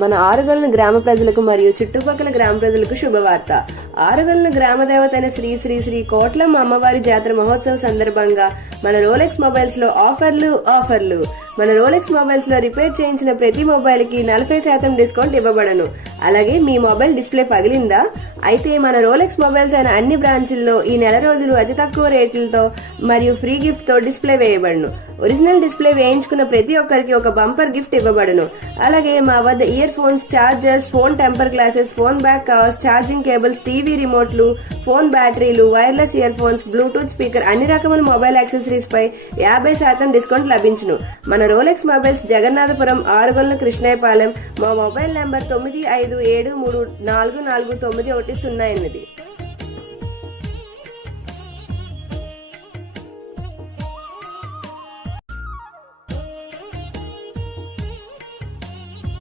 మన ఆరుగొలను గ్రామ ప్రజలకు మరియు చుట్టుపక్కల గ్రామ ప్రజలకు శుభవార్త. ఆరుగొలను గ్రామ దేవత అయిన శ్రీ శ్రీ శ్రీ కోట్లమ్మ అమ్మవారి జాతర మహోత్సవ సందర్భంగా మన రోలెక్స్ మొబైల్స్ లో ఆఫర్లు. మన రోలెక్స్ మొబైల్స్ లో రిపేర్ చేయించిన ప్రతి మొబైల్ కి 40% డిస్కౌంట్ ఇవ్వబడను. అలాగే మీ మొబైల్ డిస్ప్లే పగిలిందా? అయితే మన రోలెక్స్ మొబైల్స్ అయిన అన్ని బ్రాంచుల్లో ఈ నెల రోజులు అతి తక్కువ రేట్లతో మరియు ఫ్రీ గిఫ్ట్ తో డిస్ప్లే వేయబడును. ఒరిజినల్ డిస్ప్లే వేయించుకున్న ప్రతి ఒక్కరికి ఒక బంపర్ గిఫ్ట్ ఇవ్వబడును. అలాగే మా వద్ద ear phones, chargers, phone temper glasses, phone back covers, charging cables, TV రిమోట్లు, ఫోన్ బ్యాటరీలు, wireless ear phones, Bluetooth speaker, అన్ని రకముల మొబైల్ యాక్సెసరీస్ పై 50% డిస్కౌంట్ లభించును. మన రోలెక్స్ మొబైల్స్ జగన్నాథపురం, ఆరుగొలను, కృష్ణాయపాలెం. మా మొబైల్ నంబర్ 9573449908.